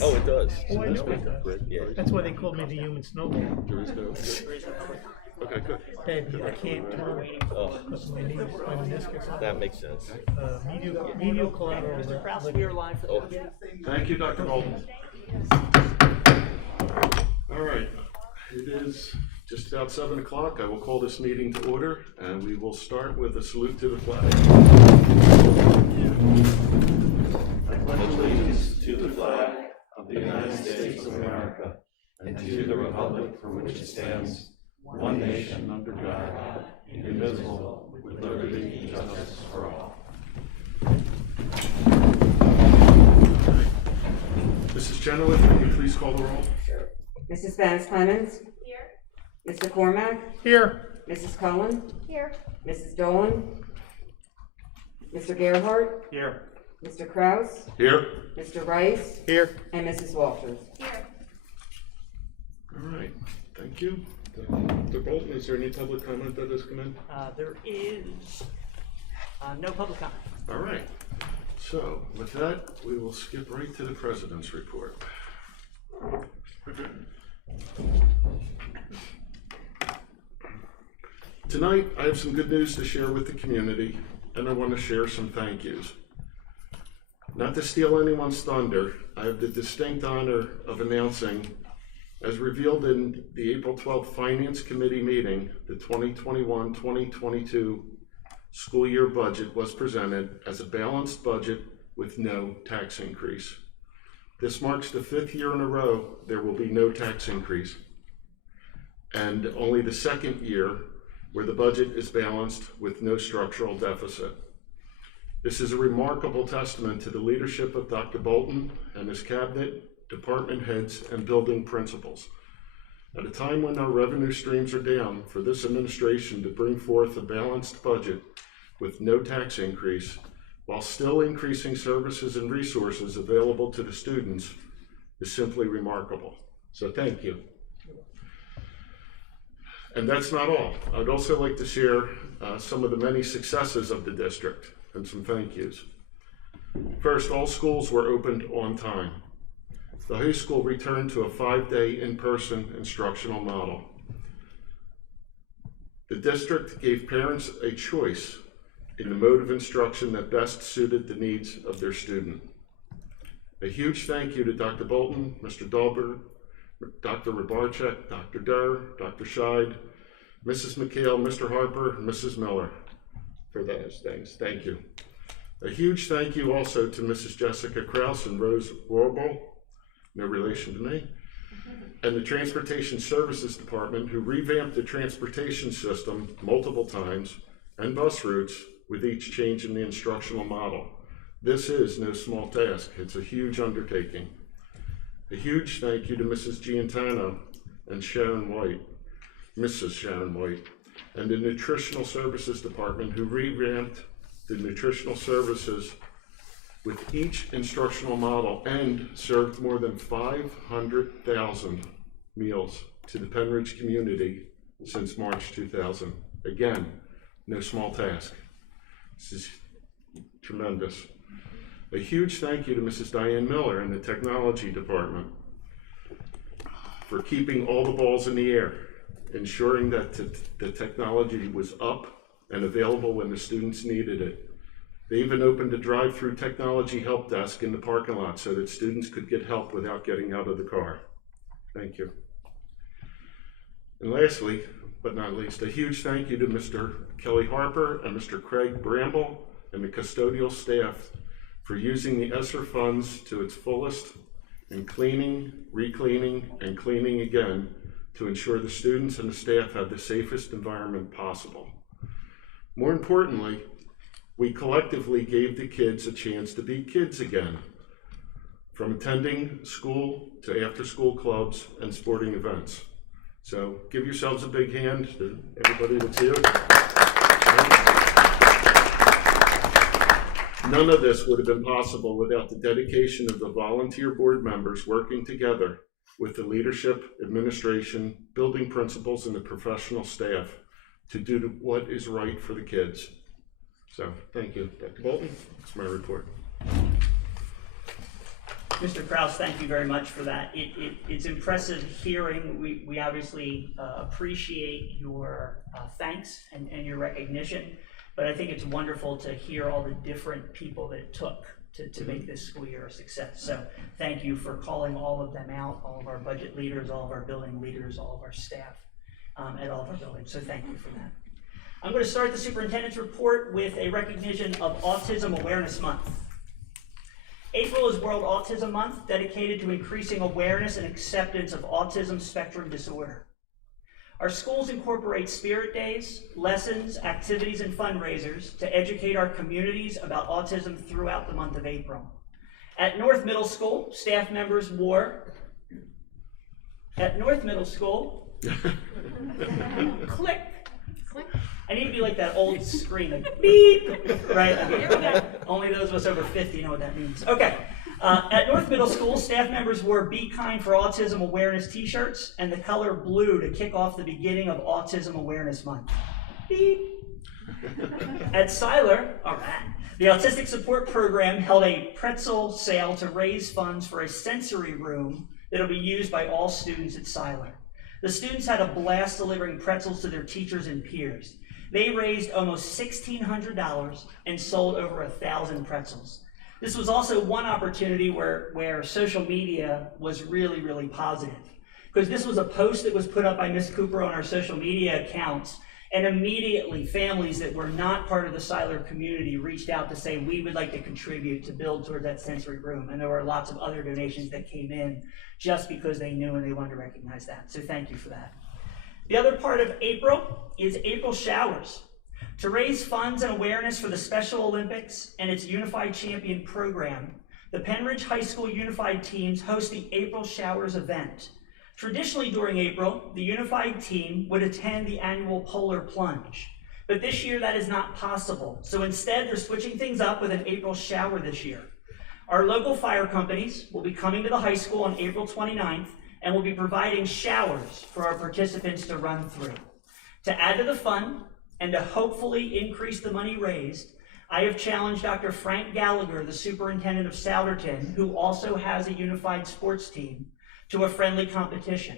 Oh, it does. Oh, I know it does. Yeah. That's why they called me the human snowball. There is no. Okay, good. Baby, I can't turn because my knees, my meniscus. That makes sense. Medial collateral. Oh, Thank you, Dr. Bolton. All right, it is just about 7 o'clock. I will call this meeting to order, and we will start with a salute to the flag. I pledge allegiance to the flag of the United States of America and to the republic for which it stands, one nation under God, indivisible, with liberty and justice for all. Mrs. Chenoweth, will you please call the roll? Mrs. Vance Clemens? Here. Mr. Cormack? Here. Mrs. Cullen? Here. Mrs. Dolan? Mr. Gerhardt? Here. Mr. Kraus? Here. Mr. Rice? Here. And Mrs. Walters? Here. All right, thank you. Dr. Bolton, is there any public comment that has come in? There is no public comment. All right, so with that, we will skip right to the President's report. Tonight, I have some good news to share with the community, and I want to share some thank yous. Not to steal anyone's thunder, I have the distinct honor of announcing, as revealed in the April 12th Finance Committee meeting, the 2021-2022 school year budget was presented as a balanced budget with no tax increase. This marks the 5th year in a row there will be no tax increase, and only the 2nd year where the budget is balanced with no structural deficit. This is a remarkable testament to the leadership of Dr. Bolton and his cabinet, department heads, and building principals. At a time when our revenue streams are down, for this administration to bring forth a balanced budget with no tax increase, while still increasing services and resources available to the students, is simply remarkable. So thank you. And that's not all. I'd also like to share some of the many successes of the district and some thank yous. First, all schools were opened on time. The high school returned to a 5-day in-person instructional model. The district gave parents a choice in the mode of instruction that best suited the needs of their student. A huge thank you to Dr. Bolton, Mr. Dahlberg, Dr. Rybarczyk, Dr. Durr, Dr. Scheid, Mrs. McHale, Mr. Harper, and Mrs. Miller for those things. Thank you. A huge thank you also to Mrs. Jessica Kraus and Rose Warble, no relation to me, and the Transportation Services Department, who revamped the transportation system multiple times and bus routes with each change in the instructional model. This is no small task. It's a huge undertaking. A huge thank you to Mrs. Giantano and Sharon White, Mrs. Sharon White, and the Nutritional Services Department, who revamped the nutritional services with each instructional model and served more than 500,000 meals to the Penridge community since March 2000. Again, no small task. This is tremendous. A huge thank you to Mrs. Diane Miller and the Technology Department for keeping all the balls in the air, ensuring that the technology was up and available when the students needed it. They even opened a drive-through technology help desk in the parking lot so that students could get help without getting out of the car. Thank you. And lastly, but not least, a huge thank you to Mr. Kelly Harper and Mr. Craig Bramble and the custodial staff for using the ESSER funds to its fullest in cleaning, recleaning, and cleaning again to ensure the students and the staff have the safest environment possible. More importantly, we collectively gave the kids a chance to be kids again, from attending school to after-school clubs and sporting events. So give yourselves a big hand to everybody that's here. None of this would have been possible without the dedication of the volunteer board members working together with the leadership, administration, building principals, and the professional staff to do what is right for the kids. So, thank you. Dr. Bolton, that's my report. Mr. Kraus, thank you very much for that. It's impressive hearing. We obviously appreciate your thanks and your recognition, but I think it's wonderful to hear all the different people that it took to make this school year a success. So thank you for calling all of them out, all of our budget leaders, all of our building leaders, all of our staff at all of our buildings. So thank you for that. I'm going to start the superintendent's report with a recognition of Autism Awareness Month. April is World Autism Month, dedicated to increasing awareness and acceptance of autism spectrum disorder. Our schools incorporate spirit days, lessons, activities, and fundraisers to educate our communities about autism throughout the month of April. At North Middle School, staff members wore, click. I need to be like that old screen, like beep, right? Only those of us over 50 know what that means. Okay. At North Middle School, staff members wore Be Kind for Autism Awareness t-shirts and the color blue to kick off the beginning of Autism Awareness Month. Beep. At Siler, all right, the Autistic Support Program held a pretzel sale to raise funds for a sensory room that will be used by all students at Siler. The students had a blast delivering pretzels to their teachers and peers. They raised almost $1,600 and sold over 1,000 pretzels. This was also one opportunity where social media was really, really positive, because this was a post that was put up by Ms. Cooper on our social media accounts, and immediately families that were not part of the Siler community reached out to say, we would like to contribute to build towards that sensory room. And there were lots of other donations that came in just because they knew and they wanted to recognize that. So thank you for that. The other part of April is April Showers. To raise funds and awareness for the Special Olympics and its Unified Champion program, the Penridge High School Unified teams host the April Showers event. Traditionally during April, the Unified team would attend the annual Polar Plunge, but this year that is not possible. So instead, they're switching things up with an April Shower this year. Our local fire companies will be coming to the high school on April 29th and will be providing showers for our participants to run through. To add to the fun, and to hopefully increase the money raised, I have challenged Dr. Frank Gallagher, the superintendent of Souderton, who also has a unified sports team, to a friendly competition.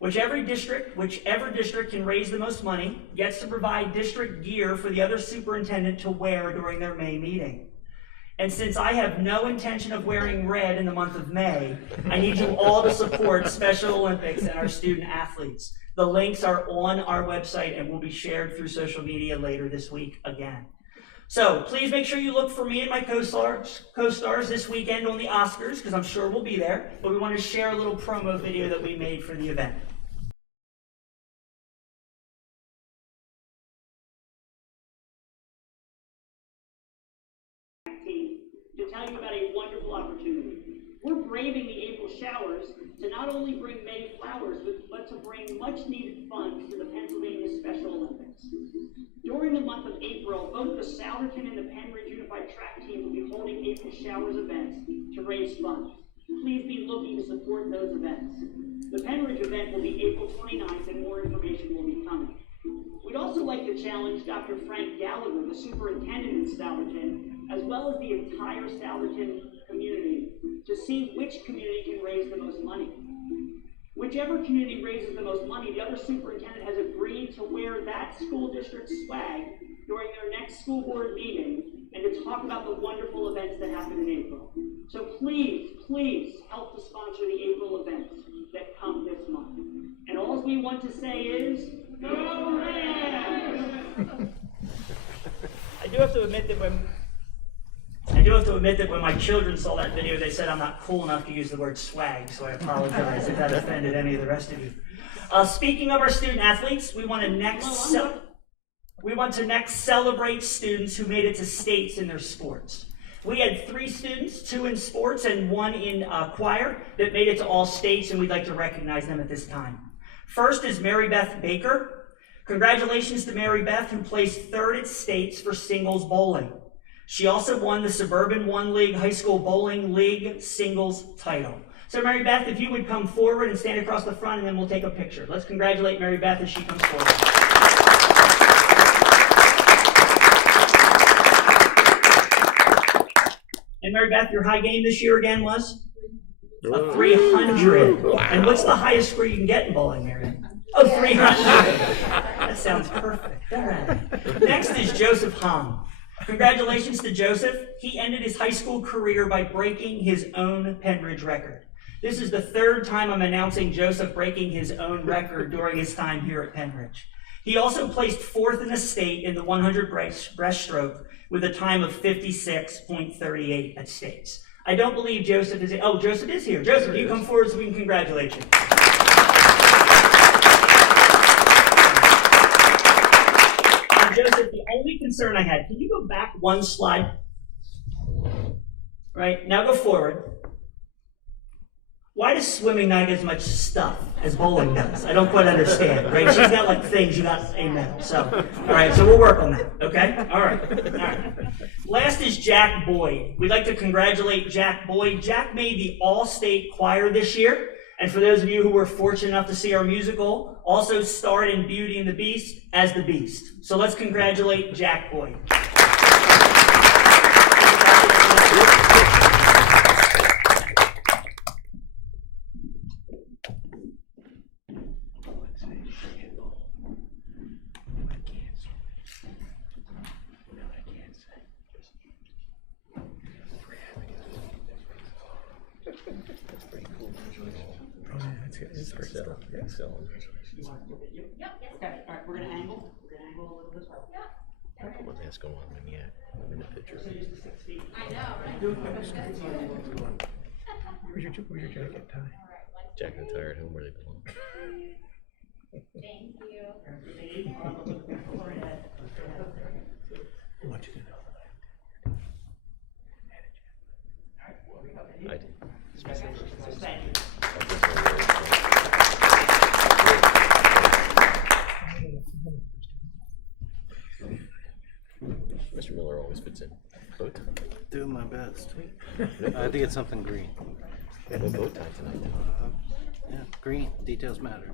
Whichever district can raise the most money gets to provide district gear for the other superintendent to wear during their May meeting. And since I have no intention of wearing red in the month of May, I need you all to support Special Olympics and our student athletes. The links are on our website and will be shared through social media later this week again. So please make sure you look for me and my co-stars this weekend on the Oscars, because I'm sure we'll be there, but we want to share a little promo video that we made for the event. To tell you about a wonderful opportunity. We're braving the April showers to not only bring May flowers, but to bring much needed funds to the Pennsylvania Special Olympics. During the month of April, both the Souderton and the Penridge Unified Track team will be holding April showers events to raise funds. Please be looking to support those events. The Penridge event will be April 29th and more information will be coming. We'd also like to challenge Dr. Frank Gallagher, the superintendent in Souderton, as well as the entire Souderton community, to see which community can raise the most money. Whichever community raises the most money, the other superintendent has agreed to wear that school district's swag during their next school board meeting and to talk about the wonderful events that happen in April. So please, please help to sponsor the April events that come this month. And all we want to say is, go Rams! I do have to admit that when my children saw that video, they said I'm not cool enough to use the word swag, so I apologize if that offended any of the rest of you. Speaking of our student athletes, we want to next celebrate students who made it to states in their sports. We had 3 students, 2 in sports and 1 in choir, that made it to all states, and we'd like to recognize them at this time. First is Mary Beth Baker. Congratulations to Mary Beth, who placed 3rd at states for singles bowling. She also won the Suburban One League High School Bowling League singles title. So Mary Beth, if you would come forward and stand across the front, and then we'll take a picture. Let's congratulate Mary Beth as she comes forward. And Mary Beth, your high game this year again was? A 300. And what's the highest score you can get in bowling, Marion? Oh, 300. That sounds perfect. All right. Next is Joseph Hahn. Congratulations to Joseph. He ended his high school career by breaking his own Penridge record. This is the third time I'm announcing Joseph breaking his own record during his time here at Penridge. He also placed fourth in the state in the 100 breaststroke with a time of 56.38 at states. I don't believe Joseph is, oh, Joseph is here. Joseph, you come forward so we can congratulate you. Joseph, the only concern I had, can you go back one slide? Right, now go forward. Why does swimming not get as much stuff as bowling does? I don't quite understand, right? She's got like things, you got a medal. So, all right, so we'll work on that, okay? All right. Last is Jack Boyd. We'd like to congratulate Jack Boyd. Jack made the All-State Choir this year. And for those of you who were fortunate enough to see our musical, also starred in Beauty and the Beast as the Beast. So let's congratulate Jack Boyd. Okay, all right, we're gonna angle. We're gonna angle a little this way. Put my mask on when you I'm in the picture. I know, right? Where's your jacket tie? Jack and Tire at home where they belong. Thank you. I want you to know that I did. Thank you. Mr. Miller always fits in. Bow tie. Doing my best. I had to get something green. No bow tie tonight. Yeah, green. Details matter.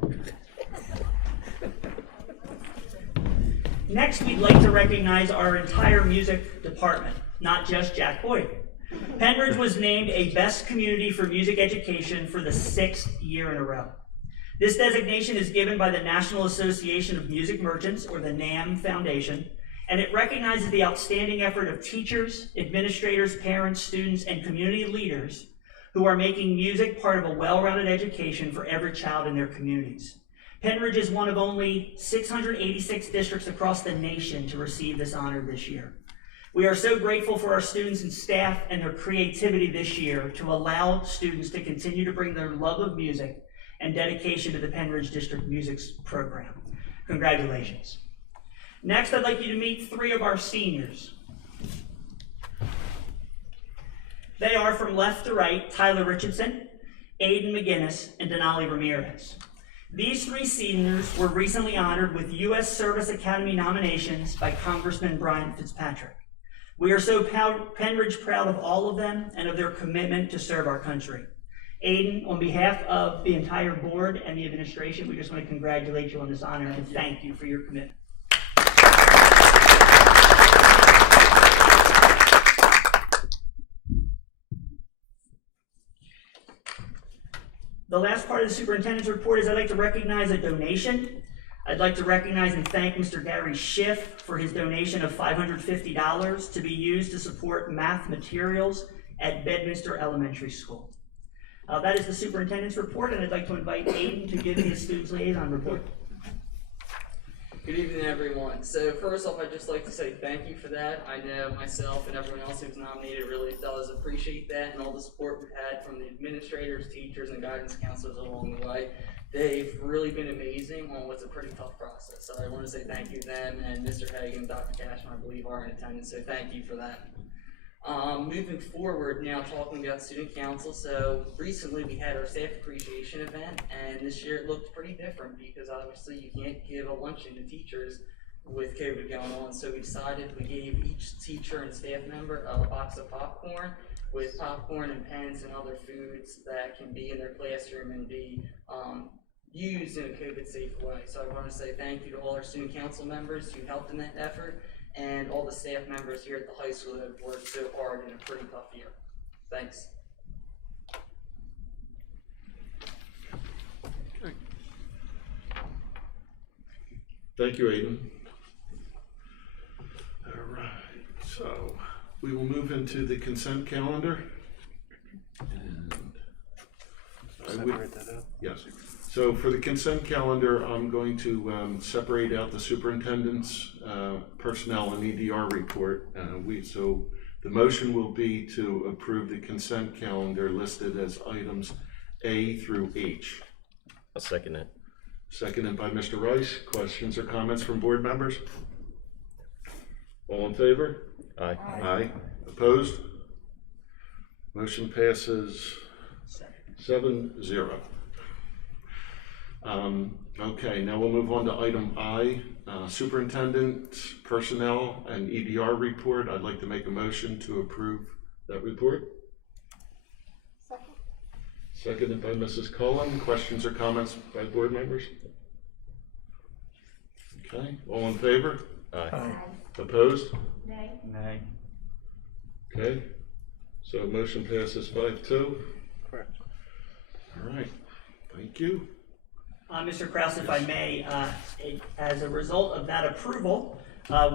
Next, we'd like to recognize our entire music department, not just Jack Boyd. Penridge was named a Best Community for Music Education for the 6th year in a row. This designation is given by the National Association of Music Merchants, or the NAM Foundation, and it recognizes the outstanding effort of teachers, administrators, parents, students, and community leaders who are making music part of a well-rounded education for every child in their communities. Penridge is one of only 686 districts across the nation to receive this honor this year. We are so grateful for our students and staff and their creativity this year to allow students to continue to bring their love of music and dedication to the Penridge District Music Program. Congratulations. Next, I'd like you to meet 3 of our seniors. They are from left to right, Tyler Richardson, Aiden McGinnis, and Denali Ramirez. These 3 seniors were recently honored with U.S. Service Academy nominations by Congressman Brian Fitzpatrick. We are so Penridge proud of all of them and of their commitment to serve our country. Aiden, on behalf of the entire board and the administration, we just want to congratulate you on this honor and thank you for your commitment. The last part of the superintendent's report is I'd like to recognize a donation. I'd like to recognize and thank Mr. Gary Schiff for his donation of $550 to be used to support math materials at Bedminster Elementary School. That is the superintendent's report, and I'd like to invite Aiden to give me a student's liaison report. Good evening, everyone. So first off, I'd just like to say thank you for that. I know myself and everyone else who's nominated really does appreciate that and all the support we've had from the administrators, teachers, and guidance counselors along the way. They've really been amazing on what's a pretty tough process. So I want to say thank you to them, and Mr. Hagan and Dr. Cashman, I believe, are in attendance, so thank you for that. Moving forward, now talking about student council. So recently we had our staff appreciation event, and this year it looked pretty different because obviously you can't give a luncheon to teachers with COVID going on. So we decided we gave each teacher and staff member a box of popcorn with popcorn and pens and other foods that can be in their classroom and be used in a COVID safe way. So I want to say thank you to all our student council members who helped in that effort, and all the staff members here at the high school that have worked so hard in a pretty tough year. Thanks. Thank you, Aiden. All right, so we will move into the consent calendar. And I would, Separate that out. yes. So for the consent calendar, I'm going to separate out the superintendent's personnel and EDR report. So the motion will be to approve the consent calendar listed as items A through H. I'll second it. Seconded by Mr. Rice. Questions or comments from board members? All in favor? Aye. Aye. Opposed? Motion passes 7-0. Okay, now we'll move on to item I, Superintendent, Personnel, and EDR report. I'd like to make a motion to approve that report. Seconded by Mrs. Cullen. Questions or comments by board members? Okay, all in favor? Aye. Opposed? Nay. Nay. Okay, so motion passes 5-2. Correct. All right, thank you. Mr. Kraus, if I may, as a result of that approval,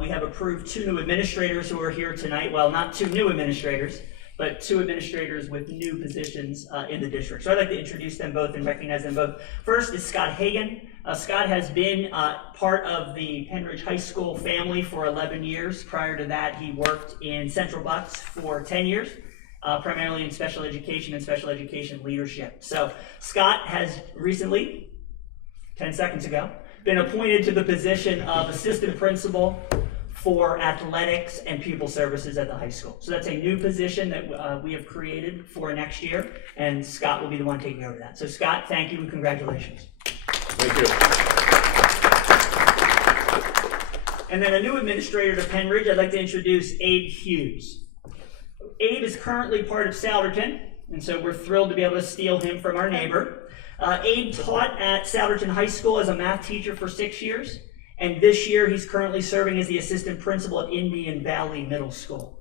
we have approved 2 new administrators who are here tonight. Well, not 2 new administrators, but 2 administrators with new positions in the district. So I'd like to introduce them both and recognize them both. First is Scott Hagan. Scott has been part of the Penridge High School family for 11 years. Prior to that, he worked in Central Bucks for 10 years. Primarily in special education and special education leadership. So Scott has recently, 10 seconds ago, been appointed to the position of assistant principal for athletics and pupil services at the high school. So that's a new position that we have created for next year, and Scott will be the one taking over that. So Scott, thank you and congratulations. Thank you. And then a new administrator to Penridge, I'd like to introduce Abe Hughes. Abe is currently part of Souderton, and so we're thrilled to be able to steal him from our neighbor. Abe taught at Souderton High School as a math teacher for 6 years, and this year he's currently serving as the assistant principal at Indian Valley Middle School.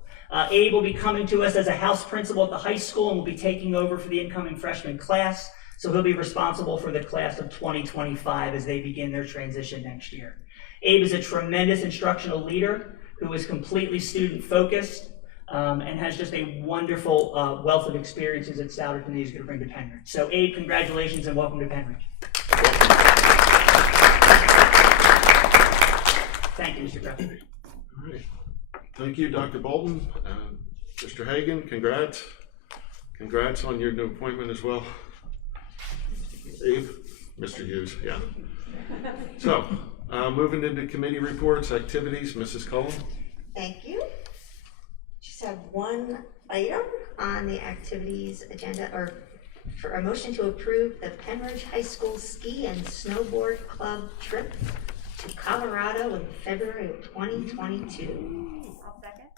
Abe will be coming to us as a house principal at the high school and will be taking over for the incoming freshman class, so he'll be responsible for the class of 2025 as they begin their transition next year. Abe is a tremendous instructional leader who is completely student-focused, and has just a wonderful wealth of experiences at Souderton that he's going to bring to Penridge. So Abe, congratulations and welcome to Penridge. Thank you, Mr. Kraft. All right. Thank you, Dr. Bolton. Mr. Hagan, congrats. Congrats on your new appointment as well. Abe, Mr. Hughes, yeah. So, moving into committee reports, activities, Mrs. Cullen. Thank you. Just have one item on the activities agenda, or for a motion to approve the Penridge High School Ski and Snowboard Club trip to Colorado in February of 2022. I'll second.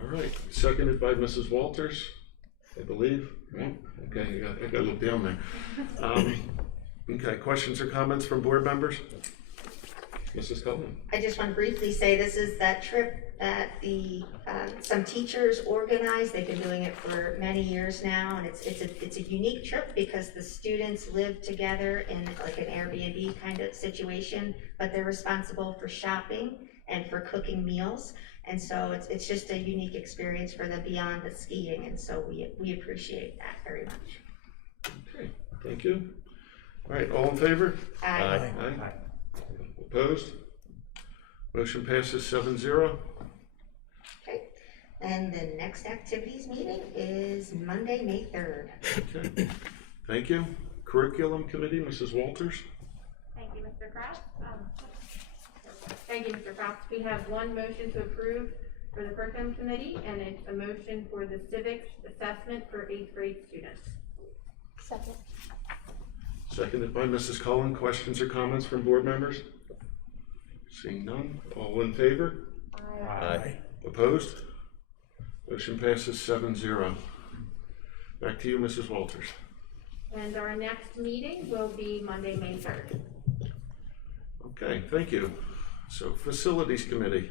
All right, seconded by Mrs. Walters, I believe, right? Okay, I gotta look down there. Okay, questions or comments from board members? Mrs. Cullen. I just want to briefly say this is that trip that some teachers organized. They've been doing it for many years now, and it's a unique trip because the students live together in like an Airbnb kind of situation, but they're responsible for shopping and for cooking meals, and so it's just a unique experience for them beyond the skiing, and so we appreciate that very much. Okay, thank you. All right, all in favor? Aye. Aye. Opposed? Motion passes 7-0. Okay, and the next activities meeting is Monday, May 3rd. Okay, thank you. Curriculum Committee, Mrs. Walters. Thank you, Mr. Kraft. Thank you, Mr. Kraft. We have one motion to approve for the curriculum committee, and it's a motion for the civics assessment for 8th grade students. Second. Seconded by Mrs. Cullen. Questions or comments from board members? Seeing none, all in favor? Aye. Opposed? Motion passes 7-0. Back to you, Mrs. Walters. And our next meeting will be Monday, May 3rd. Okay, thank you. So, Facilities Committee.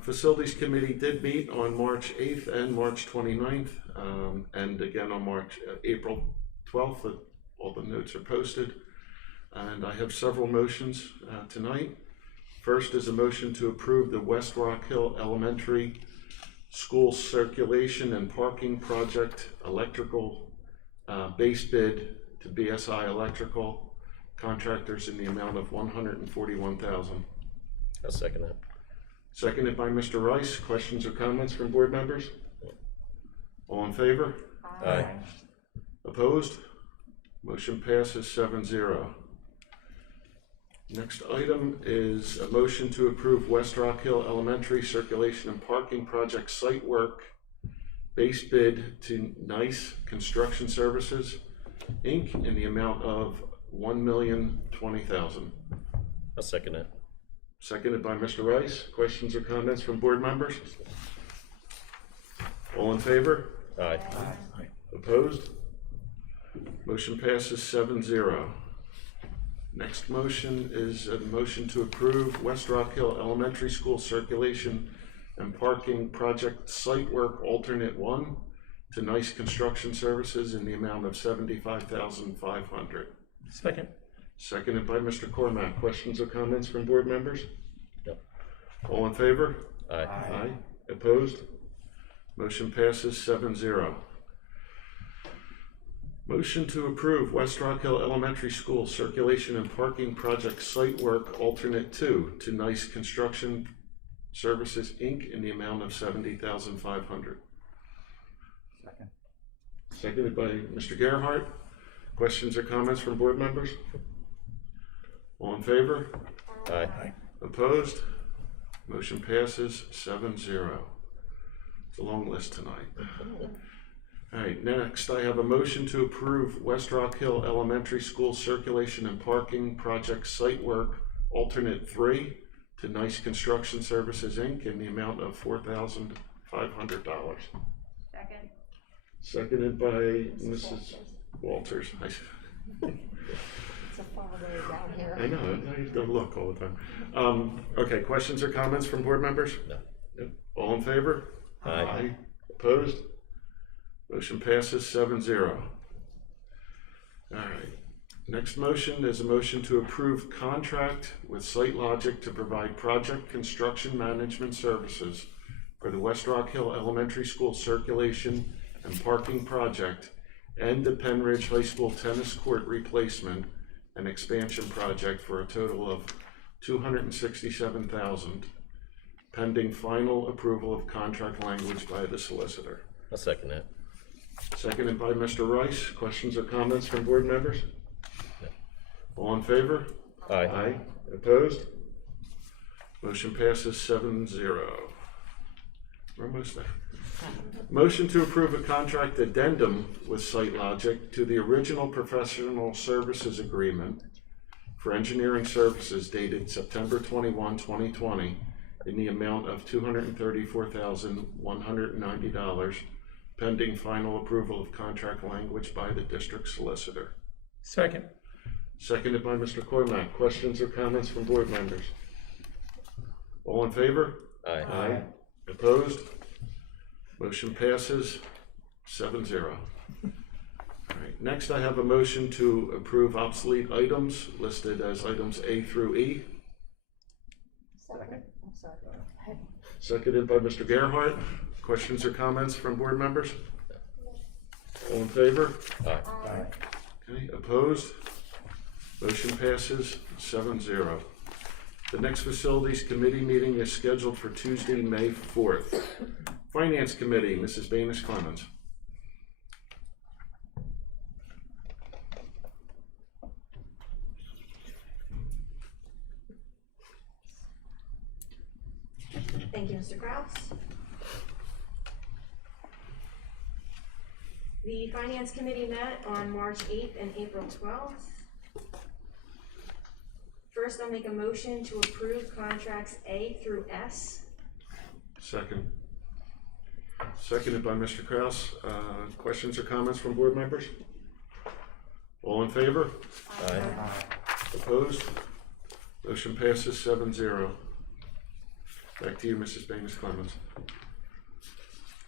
Facilities Committee did meet on March 8th and March 29th, and again on April 12th. All the notes are posted. And I have several motions tonight. First is a motion to approve the West Rock Hill Elementary School Circulation and Parking Project electrical base bid to BSI Electrical Contractors in the amount of $141,000. I'll second that. Seconded by Mr. Rice. Questions or comments from board members? All in favor? Aye. Opposed? Motion passes 7-0. Next item is a motion to approve West Rock Hill Elementary Circulation and Parking Project site work base bid to Nice Construction Services, Inc. in the amount of $1,020,000. I'll second that. Seconded by Mr. Rice. Questions or comments from board members? All in favor? Aye. Opposed? Motion passes 7-0. Next motion is a motion to approve West Rock Hill Elementary School Circulation and Parking Project Site Work Alternate 1 to Nice Construction Services in the amount of $75,500. Second. Seconded by Mr. Cormack. Questions or comments from board members? No. All in favor? Aye. Aye. Opposed? Motion passes 7-0. Motion to approve West Rock Hill Elementary School Circulation and Parking Project Site Work Alternate 2 to Nice Construction Services, Inc. in the amount of $70,500. Second. Seconded by Mr. Gerhart. Questions or comments from board members? All in favor? Aye. Opposed? Motion passes 7-0. It's a long list tonight. All right, next I have a motion to approve West Rock Hill Elementary School Circulation and Parking Project Site Work Alternate 3 to Nice Construction Services, Inc. in the amount of $4,500. Second. Seconded by Mrs. Walters. It's a far way down here. I know, I have to look all the time. Okay, questions or comments from board members? No. Yep. All in favor? Aye. Opposed? Motion passes 7-0. All right. Next motion is a motion to approve contract with SiteLogic to provide project construction management services for the West Rock Hill Elementary School Circulation and Parking Project and the Penn Ridge High School Tennis Court Replacement and Expansion Project for a total of $267,000, pending final approval of contract language by the solicitor. I'll second that. Seconded by Mr. Rice. Questions or comments from board members? No. All in favor? Aye. Opposed? Motion passes 7-0. We're almost there. Motion to approve a contract addendum with SiteLogic to the original professional services agreement for engineering services dated September 21, 2020 in the amount of $234,190, pending final approval of contract language by the district solicitor. Second. Seconded by Mr. Cormack. Questions or comments from board members? All in favor? Aye. Opposed? Motion passes 7-0. All right, next I have a motion to approve obsolete items listed as items A through E. Second. I'm sorry. Seconded by Mr. Gerhart. Questions or comments from board members? All in favor? Aye. Okay, opposed? Motion passes 7-0. The next Facilities Committee meeting is scheduled for Tuesday, May 4th. Finance Committee, Mrs. Banis Clemens. Thank you, Mr. Kraus. The Finance Committee met on March 8th and April 12th. First, I'll make a motion to approve contracts A through S. Second. Seconded by Mr. Kraus. Questions or comments from board members? All in favor? Aye. Opposed? Motion passes 7-0. Back to you, Mrs. Banis Clemens.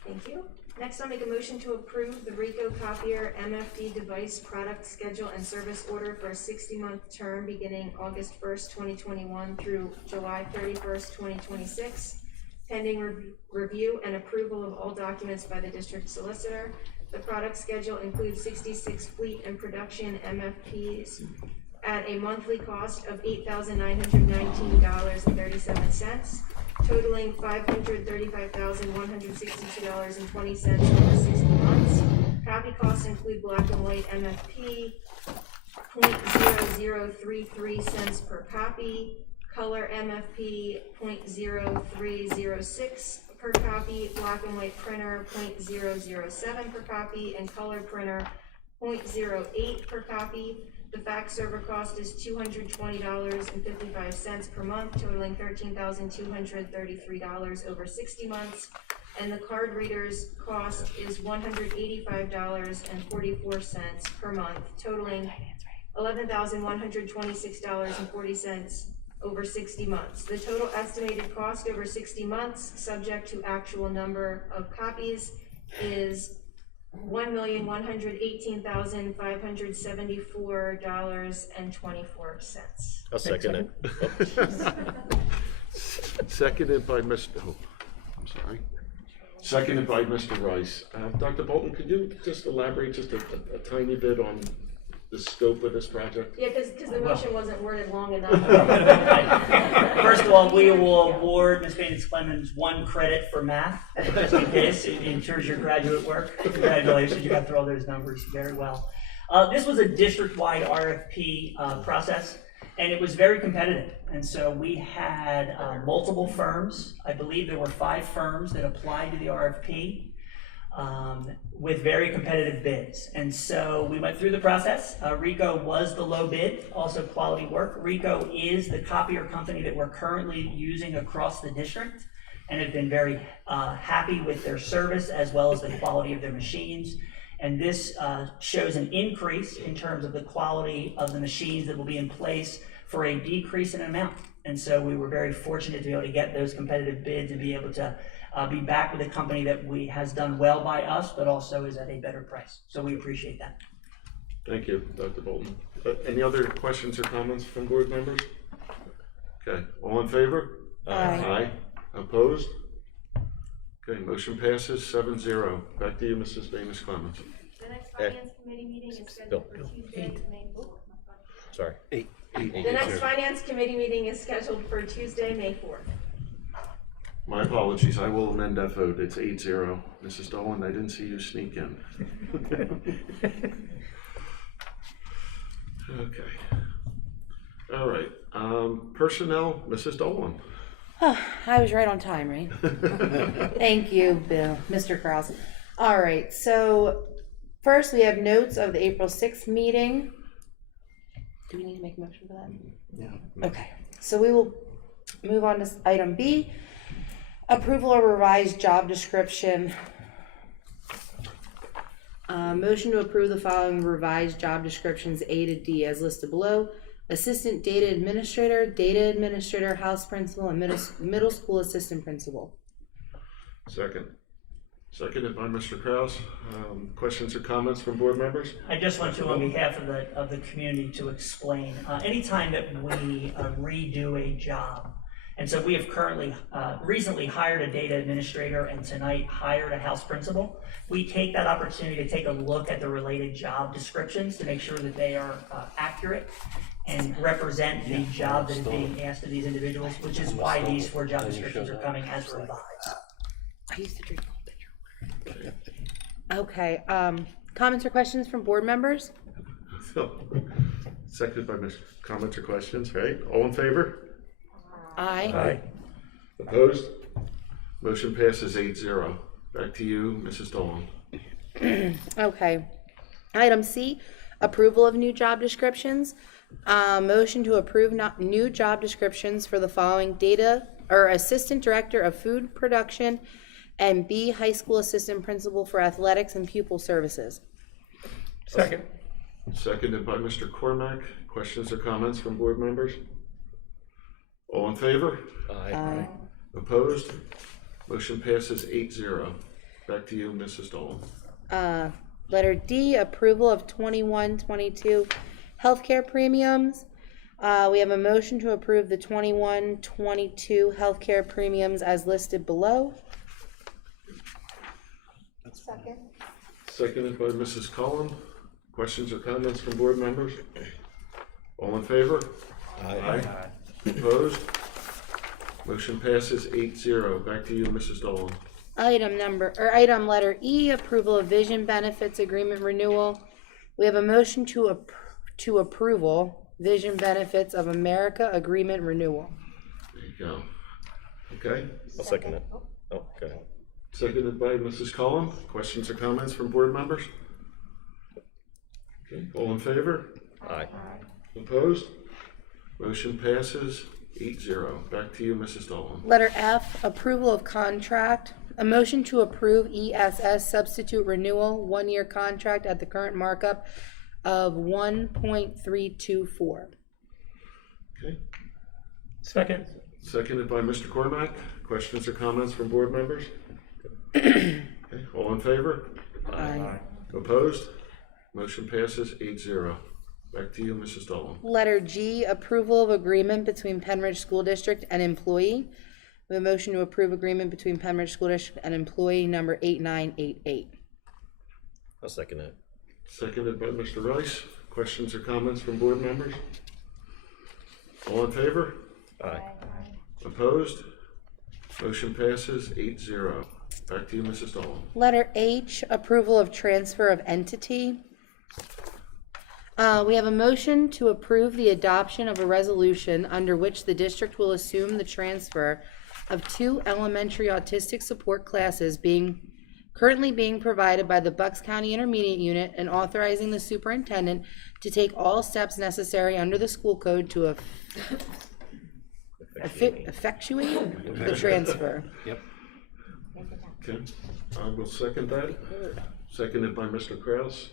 Thank you. Next, I'll make a motion to approve the Rico copier MFD device product schedule and service order for a 60-month term beginning August 1st, 2021 through July 31st, 2026, pending review and approval of all documents by the district solicitor. The product schedule includes 66 fleet and production MFPs at a monthly cost of $8,919.37, totaling $535,162.20 over 60 months. Copy costs include black and white MFP, 0.0033 cents per copy, color MFP, 0.0306 per copy, black and white printer, 0.007 per copy, and color printer, 0.08 per copy. The fax server cost is $220.55 per month, totaling $13,233 over 60 months. And the card reader's cost is $185.44 per month, totaling $11,126.40 over 60 months. The total estimated cost over 60 months, subject to actual number of copies, is $1,118,574.24. I'll second it. Seconded by Seconded by Mr. Rice. Dr. Bolton, could you just elaborate just a tiny bit on the scope of this project? Yeah, because the motion wasn't worded long enough. First of all, we will award Ms. Baines-Clemens 1 credit for math, just in case. It ensures your graduate work. Congratulations, you got through all those numbers very well. This was a district-wide RFP process, and it was very competitive. And so we had multiple firms. I believe there were 5 firms that applied to the RFP. With very competitive bids. And so we went through the process. Rico was the low bid, also quality work. Rico is the copier company that we're currently using across the district and have been very happy with their service as well as the quality of their machines. And this shows an increase in terms of the quality of the machines that will be in place for a decrease in amount. And so we were very fortunate to be able to get those competitive bids and be able to be back with a company that has done well by us, but also is at a better price. So we appreciate that. Thank you, Dr. Bolton. Any other questions or comments from board members? Okay, all in favor? Aye. Opposed? Okay, motion passes 7-0. Back to you, Mrs. Baines-Clemens. The next finance committee meeting is scheduled for Tuesday, May 4th. Sorry. 8. The next finance committee meeting is scheduled for Tuesday, May 4th. My apologies, I will amend that vote. It's 8-0. Mrs. Dolan, I didn't see you sneak in. Okay. All right. Personnel, Mrs. Dolan. Oh, I was right on time, right? Thank you, Bill, Mr. Krause. All right, so first we have notes of the April 6th meeting. Do we need to make a motion for that? Yeah. Okay, so we will move on to item B. Approval of revised job description. Motion to approve the following revised job descriptions A to D as listed below. Assistant data administrator, house principal, and middle school assistant principal. Seconded by Mr. Krause. Questions or comments from board members? I just want to, on behalf of the community, to explain, anytime that we redo a job, and so we have currently, recently hired a data administrator and tonight hired a house principal. We take that opportunity to take a look at the related job descriptions to make sure that they are accurate and represent the job that is being asked of these individuals, which is why these 4 job descriptions are coming as revised. I used to drink a little bit. Okay, comments or questions from board members? Seconded by Mr. Comments or questions, right? All in favor? Aye. Opposed? Motion passes 8-0. Back to you, Mrs. Dolan. Okay. Item C, approval of new job descriptions. Motion to approve new job descriptions for the following assistant director of food production and B, high school assistant principal for athletics and pupil services. Seconded by Mr. Cormack. Questions or comments from board members? All in favor? Aye. Opposed? Motion passes 8-0. Back to you, Mrs. Dolan. Letter D, approval of 21-22 healthcare premiums. We have a motion to approve the 21-22 healthcare premiums as listed below. Second. Seconded by Mrs. Cullen. Questions or comments from board members? All in favor? Aye. Opposed? Motion passes 8-0. Back to you, Mrs. Dolan. Item letter E, approval of vision benefits agreement renewal. We have a motion to approval vision benefits of America agreement renewal. There you go. Okay. I'll second it. Oh, okay. Seconded by Mrs. Cullen. Questions or comments from board members? Okay. All in favor? Aye. Opposed? Motion passes 8-0. Back to you, Mrs. Dolan. Letter F, approval of contract. A motion to approve ESS substitute renewal, 1-year contract at the current markup of 1.324. Okay. Second. Seconded by Mr. Cormack. Questions or comments from board members? Okay. All in favor? Aye. Opposed? Motion passes 8-0. Back to you, Mrs. Dolan. Letter G, approval of agreement between Penridge School District and employee. We have a motion to approve agreement between Penridge School District and employee number 8988. I'll second it. Seconded by Mr. Rice. Questions or comments from board members? All in favor? Aye. Opposed? Motion passes 8-0. Back to you, Mrs. Dolan. Letter H, approval of transfer of entity. We have a motion to approve the adoption of a resolution under which the district will assume the transfer of 2 elementary autistic support classes currently being provided by the Bucks County Intermediate Unit, and authorizing the superintendent to take all steps necessary under the school code to effectuate the transfer. Yep. Okay. I will second that. Seconded by Mr. Kraus.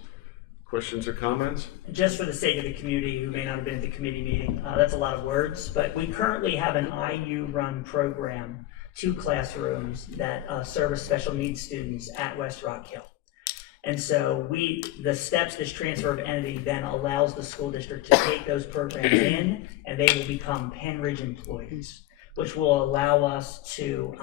Questions or comments? Just for the sake of the community who may not have been at the committee meeting, that's a lot of words, but we currently have an IU-run program, 2 classrooms that service special needs students at West Rock Hill. And so the steps, this transfer of entity then allows the school district to take those programs in, and they will become Penridge employees, which will allow us to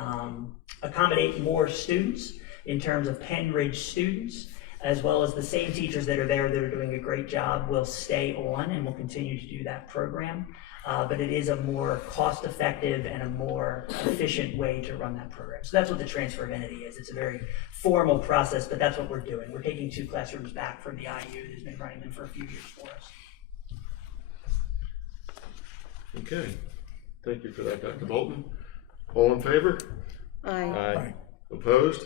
accommodate more students in terms of Penridge students, as well as the same teachers that are there that are doing a great job will stay on and will continue to do that program. But it is a more cost-effective and a more efficient way to run that program. So that's what the transfer of entity is. It's a very formal process, but that's what we're doing. We're taking 2 classrooms back from the IU that's been running them for a few years for us. Okay. Thank you for that, Dr. Bolton. All in favor? Aye. Aye. Opposed?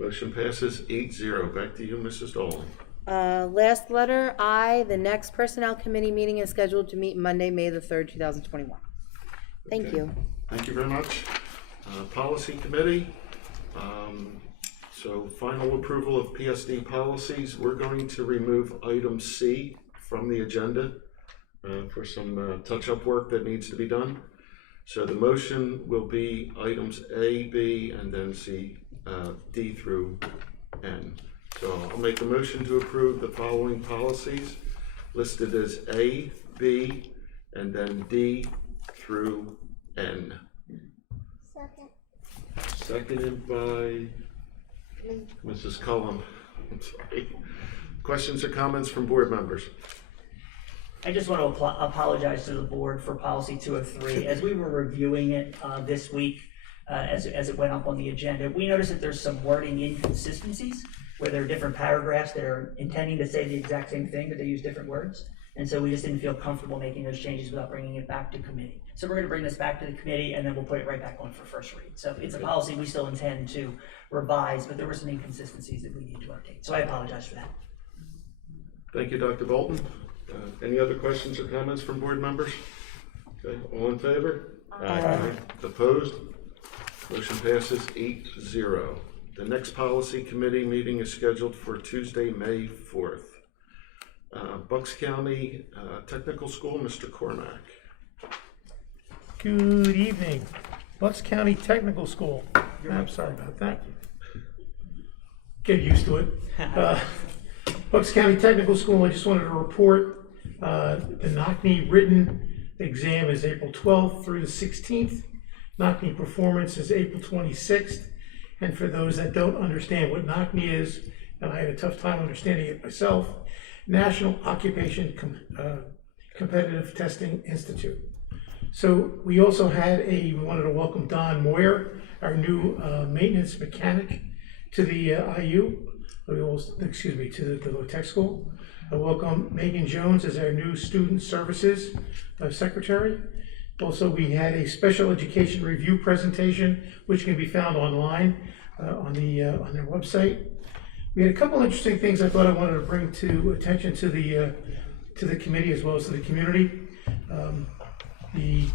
Motion passes 8-0. Back to you, Mrs. Dolan. Last letter I, the next personnel committee meeting is scheduled to meet Monday, May the 3rd, 2021. Thank Okay. you. Thank you very much. Policy Committee. So final approval of PSD policies. We're going to remove item C from the agenda for some touch-up work that needs to be done. So the motion will be items A, B, and then C, D through N. So I'll make a motion to approve the following policies listed as A, B, and then D through N. Second. Seconded by Mrs. Cullen. I'm sorry. Questions or comments from board members? I just want to apologize to the board for policy 203. As we were reviewing it this week, as it went up on the agenda, we noticed that there's some wording inconsistencies where there are different paragraphs that are intending to say the exact same thing, but they use different words. And so we just didn't feel comfortable making those changes without bringing it back to committee. So we're going to bring this back to the committee, and then we'll put it right back on for first read. So it's a policy we still intend to revise, but there were some inconsistencies that we need to update. So I apologize for that. Thank you, Dr. Bolton. Any other questions or comments from board members? Okay, all in favor? Aye. Opposed? Motion passes 8-0. The next policy committee meeting is scheduled for Tuesday, May 4th. Bucks County Technical School, Mr. Cormack. Good evening. Bucks County Technical School. I'm sorry about that. get used to it. Bucks County Technical School, I just wanted to report, the NOCNE written exam is April 12th through the 16th. NOCNE performance is April 26th. And for those that don't understand what NOCNE is, and I had a tough time understanding it myself, National Occupation Competitive Testing Institute. So we also had we wanted to welcome Don Moyer, our new maintenance mechanic, to the IU. To the tech school. I welcome Megan Jones as our new student services secretary. Also, we had a special education review presentation, which can be found online on their website. We had a couple interesting things I thought I wanted to bring to attention to the committee as well as to the community. The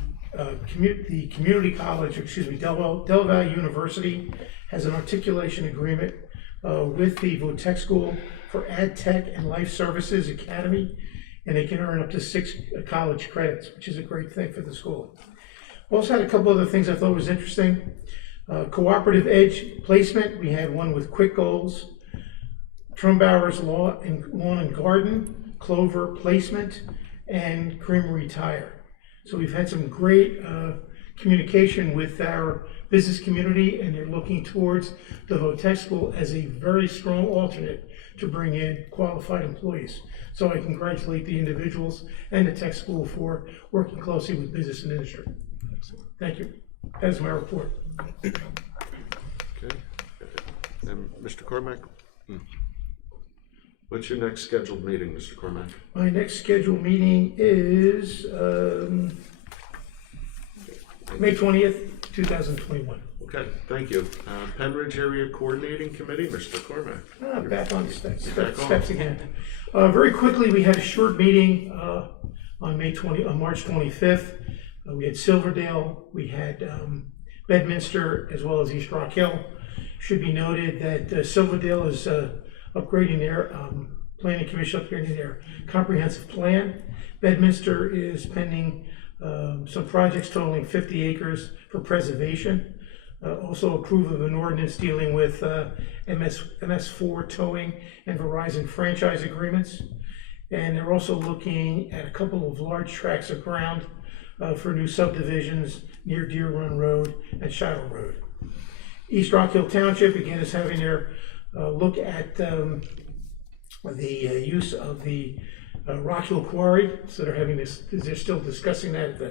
community college, Del Valle University has an articulation agreement with the Votech School for Ad Tech and Life Services Academy, and they can earn up to 6 college credits, which is a great thing for the school. We also had a couple other things I thought was interesting. Cooperative Edge placement, we had one with Quick Goals, Trumbauer's Lawn and Garden, Clover Placement, and Creamery Tire. So we've had some great communication with our business community, and they're looking towards the Votech School as a very strong alternate to bring in qualified employees. So I congratulate the individuals and the tech school for working closely with business and industry. Thank you. That is my report. Okay. And Mr. Cormack? What's your next scheduled meeting, Mr. Cormack? My next scheduled meeting is May 20th, 2021. Okay, thank you. Penridge Area Coordinating Committee, Mr. Cormack. Back on steps Back on. again. Very quickly, we had a short meeting on March 25th. We had Silverdale, we had Bedminster, as well as East Rock Hill. Should be noted that Silverdale is upgrading their planning commission, upgrading their comprehensive plan. Bedminster is pending some projects totaling 50 acres for preservation. Also approval of an ordinance dealing with MS4 towing and Verizon franchise agreements. And they're also looking at a couple of large tracts of ground for new subdivisions near Deer Run Road and Shiloh Road. East Rock Hill Township, again, is having their look at the use of the Rock Hill Quarry. So they're still discussing that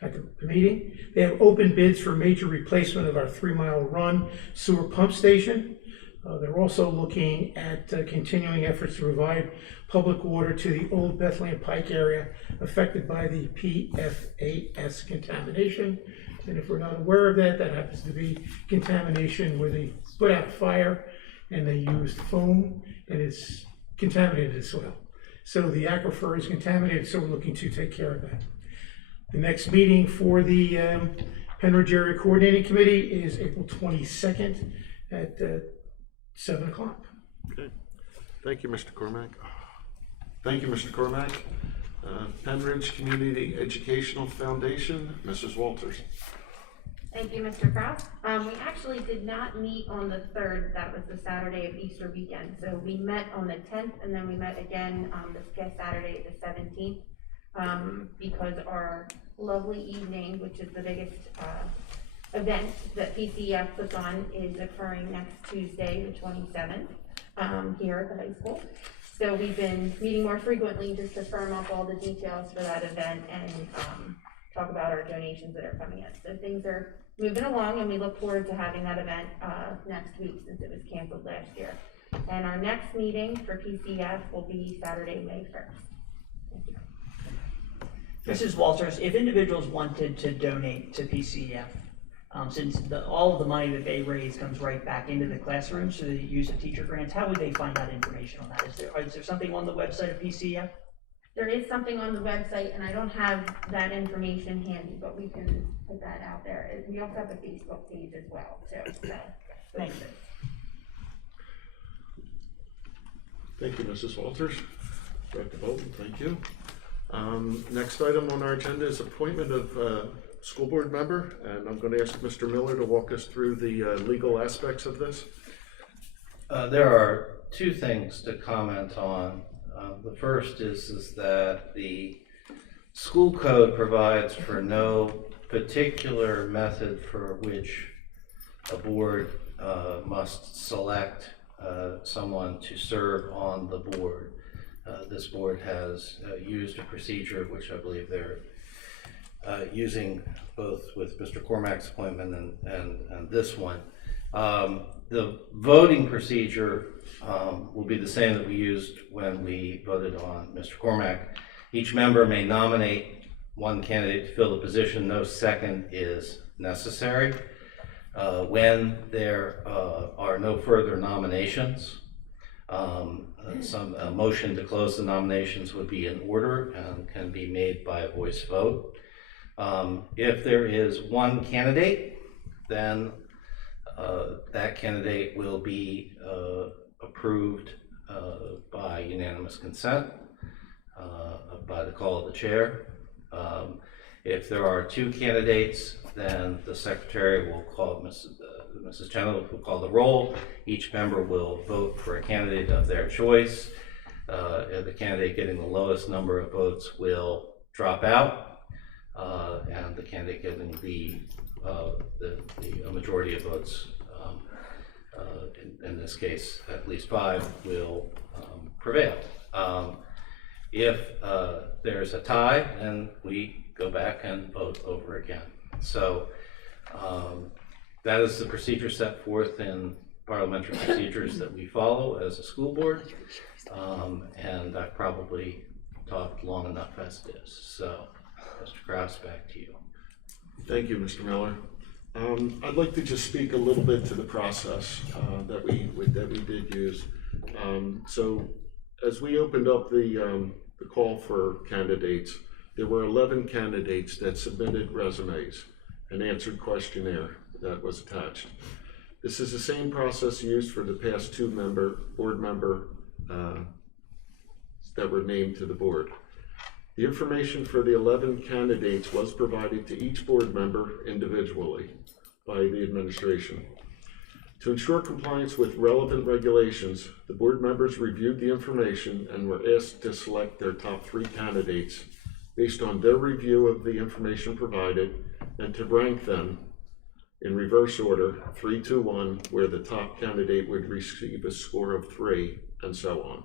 at the meeting. They have open bids for major replacement of our 3-mile run sewer pump station. They're also looking at continuing efforts to provide public water to the old Bethlehem Pike area affected by the PFAS contamination. And if we're not aware of that, that happens to be contamination where they put out a fire and they used foam and it's contaminated the soil. So the aquifer is contaminated, so we're looking to take care of that. The next meeting for the Penridge Area Coordinating Committee is April 22nd at 7 o'clock. Okay. Thank you, Mr. Cormack. Thank you, Mr. Cormack. Penridge Community Educational Foundation, Mrs. Walters. Thank you, Mr. Kraft. We actually did not meet on the 3rd, that was the Saturday of Easter weekend. So we met on the 10th and then we met again this past Saturday, the 17th, because our lovely evening, which is the biggest event that PCF puts on, is occurring next Tuesday, the 27th, here at the high school. So we've been meeting more frequently just to firm up all the details for that event and talk about our donations that are coming in. So things are moving along and we look forward to having that event next week since it was canceled last year. And our next meeting for PCF will be Saturday, May 1st. Thank you. Mrs. Walters, if individuals wanted to donate to PCF, since all of the money that they raise comes right back into the classroom, so they use the teacher grants, how would they find out information on that? Is there something on the website of PCF? There is something on the website, and I don't have that information handy, but we can put that out there. We also have a Facebook page as well, so Thank you. Thank you, Mrs. Walters. Dr. Bolton, thank you. Next item on our agenda is appointment of school board member, and I'm going to ask Mr. Miller to walk us through the legal aspects of this. There are two things to comment on. The first is that the school code provides for no particular method for which a board must select someone to serve on the board. This board has used a procedure which I believe they're using both with Mr. Cormack's appointment and this one. The voting procedure will be the same that we used when we voted on Mr. Cormack. Each member may nominate one candidate to fill the position. No second is necessary. When there are no further nominations, a motion to close the nominations would be in order and can be made by a voice vote. If there is one candidate, then that candidate will be approved by unanimous consent by the call of the chair. If there are two candidates, then the secretary will call, Mrs. Chenoweth will call the roll. Each member will vote for a candidate of their choice. The candidate getting the lowest number of votes will drop out, and the candidate getting a majority of votes, in this case at least 5, will prevail. If there's a tie, then we go back and vote over again. So that is the procedure set forth in parliamentary procedures that we follow as a school board, and I've probably talked long enough as it is. So, Mr. Krause, back to you. Thank you, Mr. Miller. I'd like to just speak a little bit to the process that we did use. So, as we opened up the call for candidates, there were 11 candidates that submitted resumes and answered questionnaire that was attached. This is the same process used for the past 2 board member that were named to the board. The information for the 11 candidates was provided to each board member individually by the administration. To ensure compliance with relevant regulations, the board members reviewed the information and were asked to select their top 3 candidates based on their review of the information provided, and to rank them in reverse order, 3, 2, 1, where the top candidate would receive a score of 3, and so on.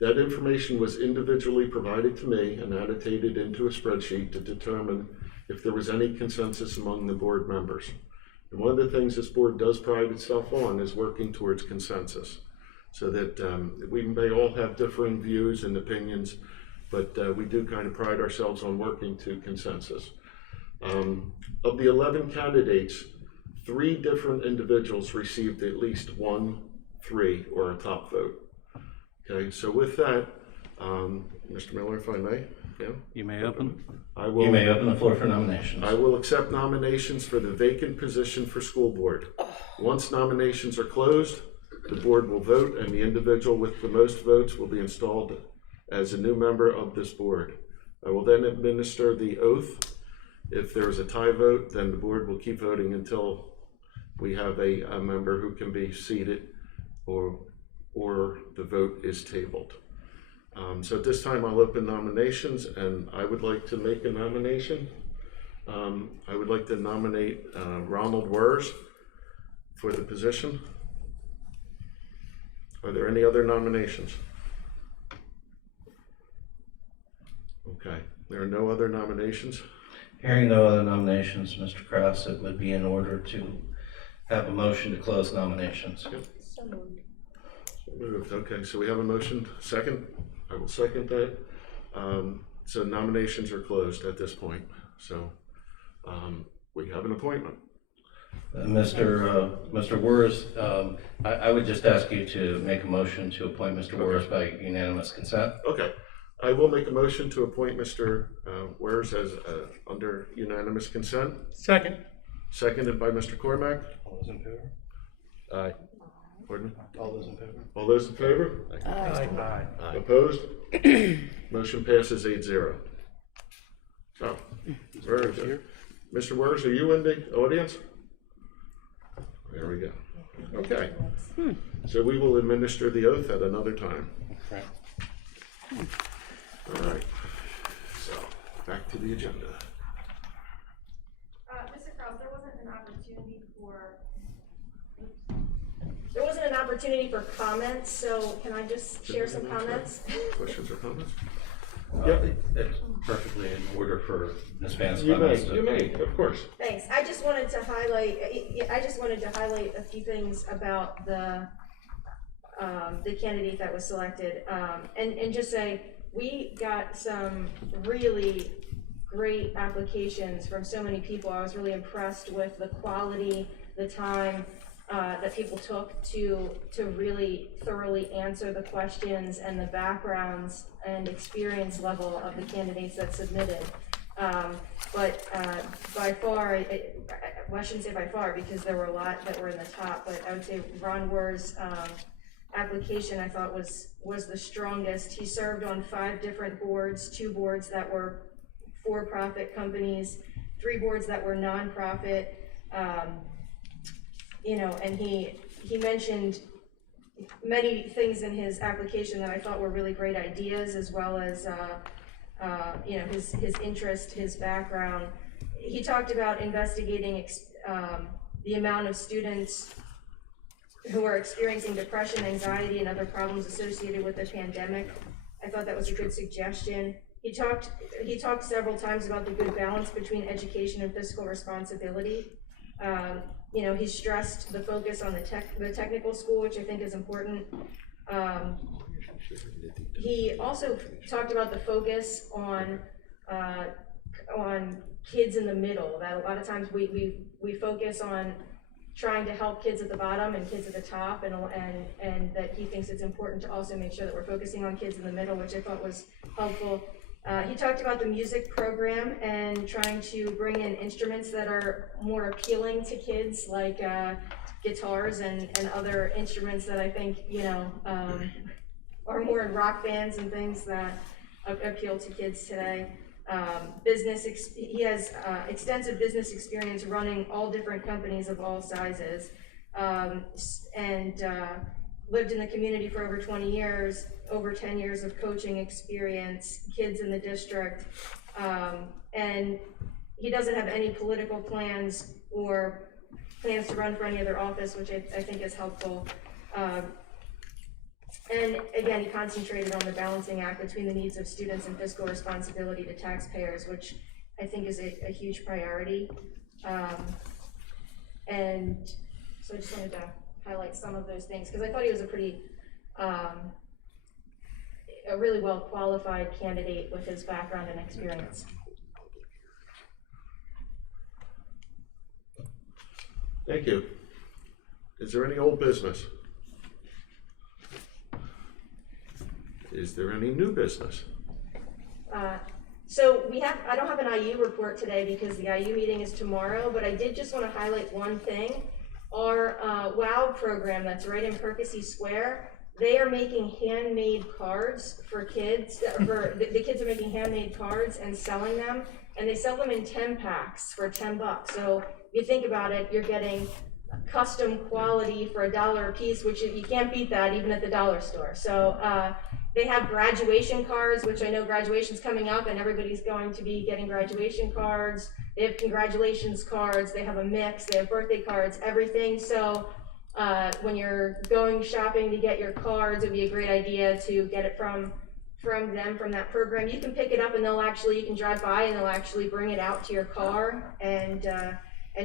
That information was individually provided to me and annotated into a spreadsheet to determine if there was any consensus among the board members. And one of the things this board does pride itself on is working towards consensus, so that we may all have differing views and opinions, but we do kind of pride ourselves on working to consensus. Of the 11 candidates, 3 different individuals received at least 1, 3, or a top vote. Okay, so with that, Mr. Miller, if I may, yeah? You may open. You may open the floor for nominations. I will accept nominations for the vacant position for school board. Once nominations are closed, the board will vote, and the individual with the most votes will be installed as a new member of this board. I will then administer the oath. If there is a tie vote, then the board will keep voting until we have a member who can be seated or the vote is tabled. So at this time, I'll open nominations, and I would like to make a nomination. I would like to nominate Ronald Wers for the position. Are there any other nominations? Okay, there are no other nominations. Hearing no other nominations, Mr. Krause, it would be in order to have a motion to close nominations. Yep. So moved. Okay, so we have a motion. Second? I will second that. So nominations are closed at this point. So we have an appointment. Mr. Wers, I would just ask you to make a motion to appoint Mr. Wers by unanimous consent. Okay. I will make a motion to appoint Mr. Wers as under unanimous consent. Second. Seconded by Mr. Cormack. All those in favor? Aye. Pardon? All those in favor? All those in favor? Aye. Aye. Opposed? Motion passes 8-0. So, very good. Mr. Wers, are you in the audience? There we go. Okay. So we will administer the oath at another time. Right. All right. So, back to the agenda. Mr. Krause, there wasn't an opportunity for, There wasn't an opportunity for comments, so can I just share some comments? Questions or comments? It's perfectly in order for Ms. Vance You Clemens may, you may, of course. Thanks. I just wanted to highlight a few things about the candidate that was selected, and just say we got some really great applications from so many people. I was really impressed with the quality, the time that people took to really thoroughly answer the questions and the backgrounds and experience level of the candidates that submitted. But by far, well, I shouldn't say by far because there were a lot that were in the top, but I would say Ron Warr's application I thought was the strongest. He served on 5 different boards, 2 boards that were for-profit companies, 3 boards that were nonprofit. You know, and he mentioned many things in his application that I thought were really great ideas, as well as you know, his interest, his background. He talked about investigating the amount of students who are experiencing depression, anxiety, and other problems associated with the pandemic. I thought that was a good suggestion. He talked several times about the good balance between education and fiscal responsibility. You know, he stressed the focus on the technical school, which I think is important. He also talked about the focus on kids in the middle. That a lot of times we focus on trying to help kids at the bottom and kids at the top, and that he thinks it's important to also make sure that we're focusing on kids in the middle, which I thought was helpful. He talked about the music program and trying to bring in instruments that are more appealing to kids, like guitars and other instruments that I think, you know, are more in rock bands and things that appeal to kids today. He has extensive business experience running all different companies of all sizes, and lived in the community for over 20 years, over 10 years of coaching experience, kids in the district, and he doesn't have any political plans or plans to run for any other office, which I think is helpful. And again, he concentrated on the balancing act between the needs of students and fiscal responsibility to taxpayers, which I think is a huge priority. And so I just wanted to highlight some of those things, because I thought he was a really well qualified candidate with his background and experience. Thank you. Is there any old business? Is there any new business? So I don't have an IU report today because the IU meeting is tomorrow, but I did just want to highlight one thing. Our WOW program that's right in Percy Square, they are making handmade cards for kids. The kids are making handmade cards and selling them, and they sell them in 10 packs for $10. So if you think about it, you're getting custom quality for $1 a piece, which you can't beat that even at the dollar store. So they have graduation cards, which I know graduation's coming up and everybody's going to be getting graduation cards. They have congratulations cards, they have a mix, they have birthday cards, everything. So when you're going shopping to get your cards, it'd be a great idea to get it from them, from that program. You can pick it up and you can drive by and they'll actually bring it out to your car, and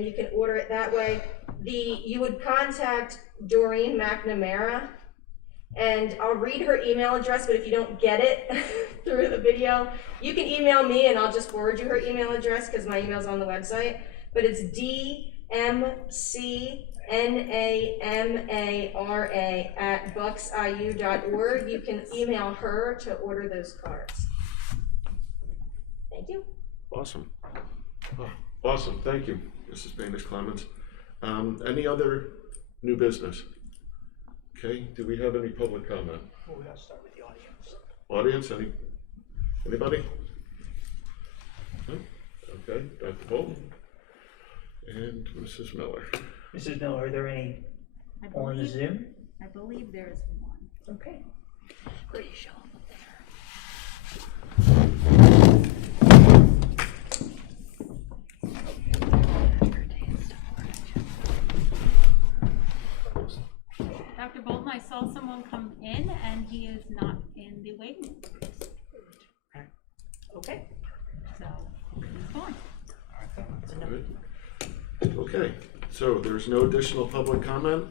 you can order it that way. You would contact Doreen McNamara, and I'll read her email address, but if you don't get it through the video, you can email me and I'll just forward you her email address because my email's on the website. But it's dmcnamara@bucksiu.org. You can email her to order those cards. Thank you. Awesome. Oh, awesome, thank you, Mrs. Banis-Clemens. Any other new business? Okay, do we have any public comment? Well, we gotta start with the audience. Audience, anybody? No? Okay, Dr. Bolton and Mrs. Miller. Mrs. Miller, are there any on the Zoom? I believe there's one. Okay. Pretty sure up there. Dr. Bolton, I saw someone come in and he is not in the waiting room. Okay. So, he's gone. Good. Okay, so there's no additional public comment.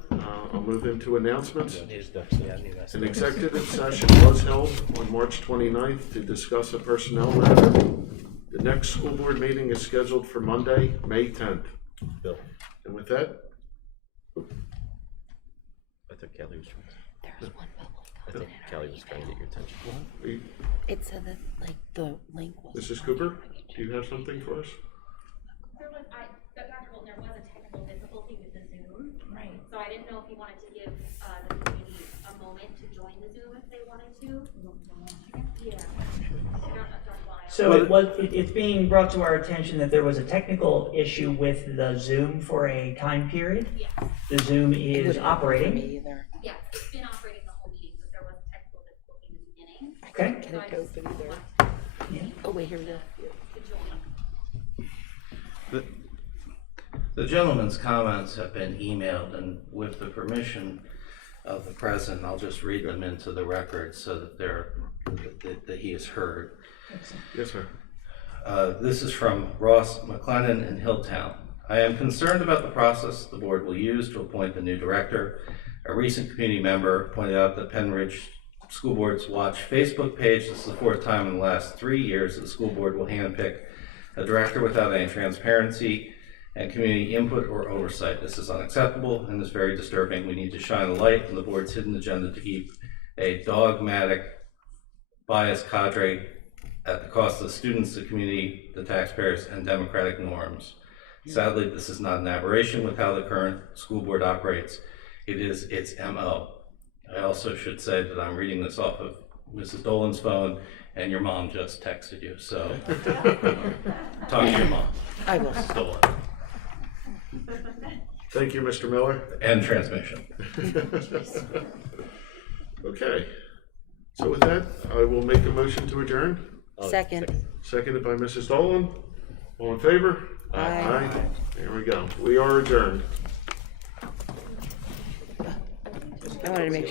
I'll move into announcements. An executive session was held on March 29th to discuss a personnel matter. The next school board meeting is scheduled for Monday, May 10th. Bill, And with that, I thought Kelly was trying There's one public I comment. thought Kelly was trying to get your attention. we- It said that, like, the link was. Mrs. Cooper, do you have something for us? Dr. Bolton, there was a technical difficulty with the Zoom. Right. So I didn't know if you wanted to give the community a moment to join the Zoom if they wanted to. Yeah. I don't why. So it's being brought to our attention that there was a technical issue with the Zoom for a time period. Yes. The Zoom It is wouldn't work for operating. me either. Yes, it's been operating the whole meeting, but there was a technical difficulty in the beginning. I Okay. couldn't get it to open either. Yeah. Oh, wait, here we go. To join. The gentleman's comments have been emailed, and with the permission of the president, I'll just read them into the record so that that he is heard. Yes, sir. This is from Ross McLennan in Hilltown. I am concerned about the process the board will use to appoint the new director. A recent community member pointed out that Penridge School Board's Watch Facebook page, this is the fourth time in the last 3 years that the school board will handpick a director without any transparency and community input or oversight. This is unacceptable and is very disturbing. We need to shine a light on the board's hidden agenda to keep a dogmatic, biased cadre at the cost of the students, the community, the taxpayers, and democratic norms. Sadly, this is not an aberration with how the current school board operates. It is its MO. I also should say that I'm reading this off of Mrs. Dolan's phone, and your mom just texted you, so talk to your mom. I will. Dolan. Thank you, Mr. Miller. End transmission. Okay, so with that, I will make a motion to adjourn. Second. Seconded by Mrs. Dolan. All in favor? Aye. There we go. We are adjourned. I wanted to make